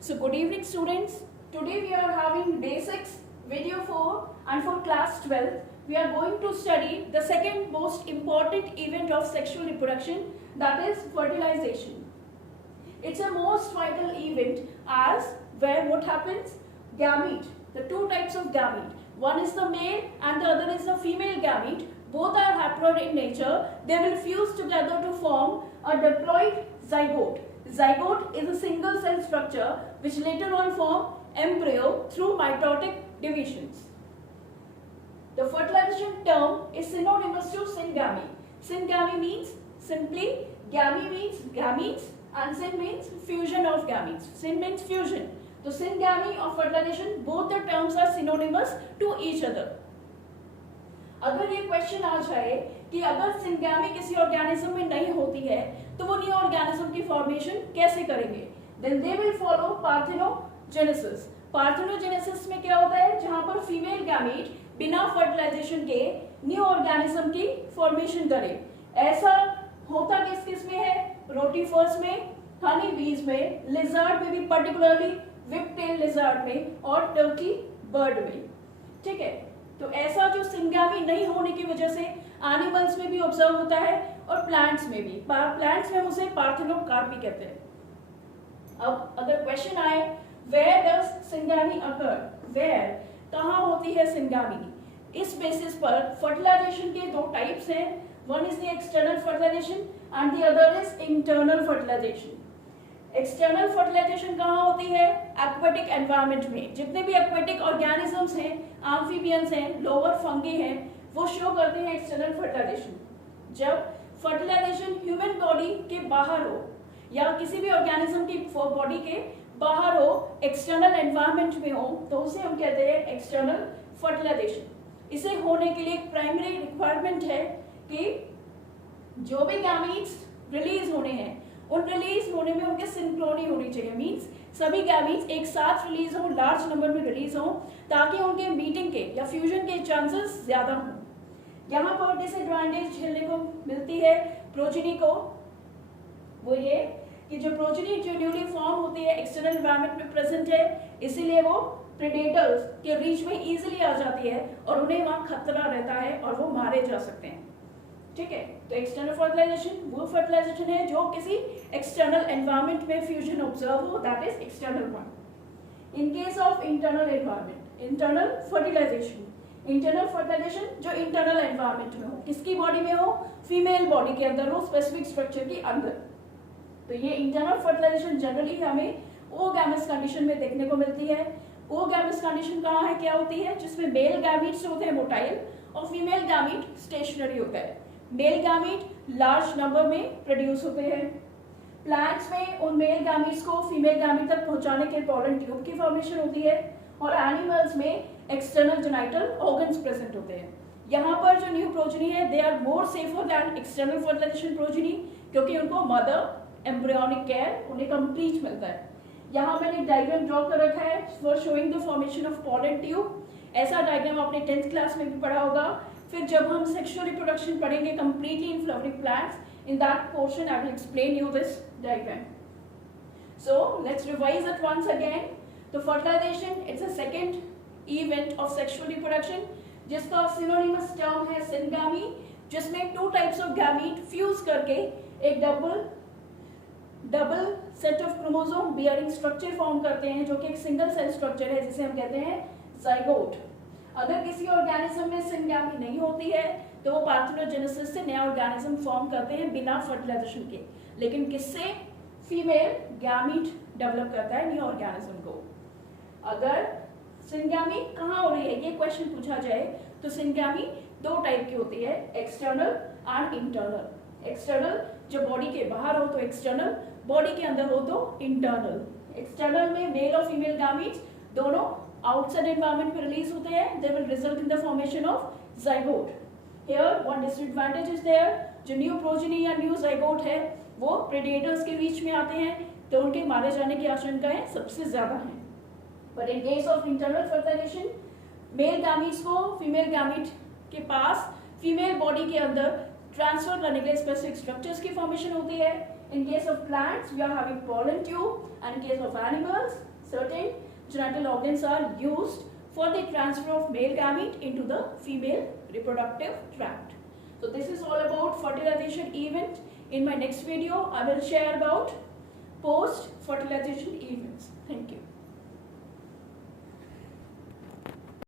So good evening students. Today we are having basics video 4 and for class 12 we are going to study the second most important event of sexual reproduction, that is fertilization. It's a most vital event as where what happens? Gamete. The two types of gamete. One is the male and the other is the female gamete. Both are haploid in nature. They will fuse together to form a diploid zygote. Zygote is a single cell structure which later on form embryo through mitotic divisions. The fertilization term is synonymous to syngamy. Syngamy means simply, gamy means gametes and syn means fusion of gametes. Syn means fusion. So syngamy or fertilization, both the terms are synonymous to each other. अगर ये question आ जाए कि अगर syngamy किसी organism में नहीं होती है तो वो न्यू ऑर्गेनिज्म की फॉर्मेशन कैसे करेंगे? Then they will follow parthenogenesis. Parthenogenesis में क्या होता है? जहां पर फीमेल गैमीट बिना फर्टिलाइजेशन के न्यू ऑर्गेनिज्म की फॉर्मेशन करे. ऐसा होता किस किस में है? रोटीफर्स में, हनी बीज में, लिजर्ड में भी, पर्टिकुलरली व्हिप-टेल लिजर्ड में और टर्की बर्ड में. ठीक है, तो ऐसा जो सिंगैमी नहीं होने की वजह से एनिमल्स में भी ऑब्जर्व होता है और प्लांट्स में भी. प्लांट्स में उसे पार्थेनोकार्पी कहते हैं. अब अगर क्वेश्चन आए where does syngamy occur, where कहाँ होती है सिंगैमी, इस बेसिस पर फर्टिलाइजेशन के दो टाइप्स हैं. One is the external fertilisation and the other is internal fertilisation. External fertilisation कहाँ होती है? एक्वेटिक एनवायरनमेंट में. जितने भी एक्वेटिक ऑर्गेनिजम्स हैं, एम्फीबियंस हैं, लोअर फंगी हैं, वो शो करते हैं एक्सटर्नल फर्टिलाइजेशन. जब फर्टिलाइजेशन ह्यूमन बॉडी के बाहर हो या किसी भी ऑर्गेनिज्म की बॉडी के बाहर हो, एक्सटर्नल एनवायरनमेंट में हो, तो उसे हम कहते हैं एक्सटर्नल फर्टिलाइजेशन. इसे होने के लिए एक प्राइमरी रिक्वायरमेंट है कि जो भी गैमीट्स रिलीज होने हैं उन रिलीज होने में उनके सिंक्रोनी होनी चाहिए. मींस सभी गैमीट्स एक साथ रिलीज हो, लार्ज नंबर में रिलीज हो, ताकि उनके मीटिंग के या फ्यूजन के चांसेस ज्यादा हों. यहाँ पर डिसएडवांटेज झेलने को मिलती है प्रोजेनी को, वो ये कि जो प्रोजेनी जो न्यूली फॉर्म होती है एक्सटर्नल एनवायरनमेंट में प्रेजेंट है, इसीलिए वो प्रेडेटर्स के रीच में इजीली आ जाती है और उन्हें वहाँ खतरा रहता है और वो मारे जा सकते हैं. ठीक है, तो एक्सटर्नल फर्टिलाइजेशन वो फर्टिलाइजेशन है जो किसी एक्सटर्नल एनवायरनमेंट में फ्यूजन ऑब्जर्व हो, that is external one. In case of internal environment, internal fertilisation, internal fertilisation जो इंटरनल एनवायरनमेंट में हो, किसकी बॉडी में हो? फीमेल बॉडी के अंदर हो, स्पेसिफिक स्ट्रक्चर के अंदर. तो ये इंटरनल फर्टिलाइजेशन जनरली हमें ओगैमस कंडीशन में देखने को मिलती है. ओगैमस कंडीशन कहाँ है, क्या होती है? जिसमें मेल गैमीट्स होते हैं मोटाइल और फीमेल गैमीट स्टेशनरी होता है. मेल गैमीट लार्ज नंबर में प्रोड्यूस होते हैं. प्लांट्स में उन मेल गैमीट्स को फीमेल गैमीट तक पहुंचाने के पोलन ट्यूब की फॉर्मेशन होती है और एनिमल्स में एक्सटर्नल जेनिटल ऑर्गन्स प्रेजेंट होते हैं. यहाँ पर जो न्यू प्रोजेनी है they are more safer than external fertilisation progeny, क्योंकि उनको मदर एम्ब्रियोनिक केयर उन्हें कंप्लीट मिलता है. यहाँ मैंने डायग्राम ड्रॉ कर रखा है for showing the formation of pollen tube. ऐसा डायग्राम आपने 10th क्लास में भी पढ़ा होगा. फिर जब हम सेक्सुअल रिप्रोडक्शन पढ़ेंगे completely in flowering plants, in that portion I will explain you this diagram. So let's revise it once again. तो fertilization it's a second event of sexual reproduction जिसका सिनोनिमस टर्म है syngamy, जिसमें two types of gamete fuse करके एक double set of chromosome bearing structure form करते हैं, जो कि एक सिंगल सेल स्ट्रक्चर है जिसे हम कहते हैं जाइगोट. अगर किसी ऑर्गेनिज्म में सिंगैमी नहीं होती है तो वो पार्थेनोजेनेसिस से नया ऑर्गेनिज्म फॉर्म करते हैं बिना फर्टिलाइजेशन के. लेकिन किससे? फीमेल गैमीट डेवलप करता है न्यू ऑर्गेनिज्म को. अगर सिंगैमी कहाँ हो रही है ये क्वेश्चन पूछा जाए तो सिंगैमी दो टाइप की होती है, एक्सटर्नल एंड इंटरनल. एक्सटर्नल जो बॉडी के बाहर हो तो एक्सटर्नल, बॉडी के अंदर हो तो इंटरनल. एक्सटर्नल में मेल और फीमेल गैमीट्स दोनों आउटसाइड एनवायरनमेंट में रिलीज होते हैं. They will result in the formation of zygote. Here one disadvantage is there, जो न्यू प्रोजेनी या न्यू जाइगोट है वो प्रेडेटर्स के बीच में आते हैं तो उनके मारे जाने की आशंकाएं सबसे ज्यादा हैं. But in case of internal fertilisation male gametes को फीमेल गैमीट के पास फीमेल बॉडी के अंदर ट्रांसफर करने के लिए स्पेसिफिक स्ट्रक्चर्स की फॉर्मेशन होती है. In case of plants, we are having pollen tube, and in case of animals, certain genital organs are used for the transfer of male gamete into the female reproductive tract. So this is all about fertilization event. In my next video, I will share about post-fertilization events. Thank you.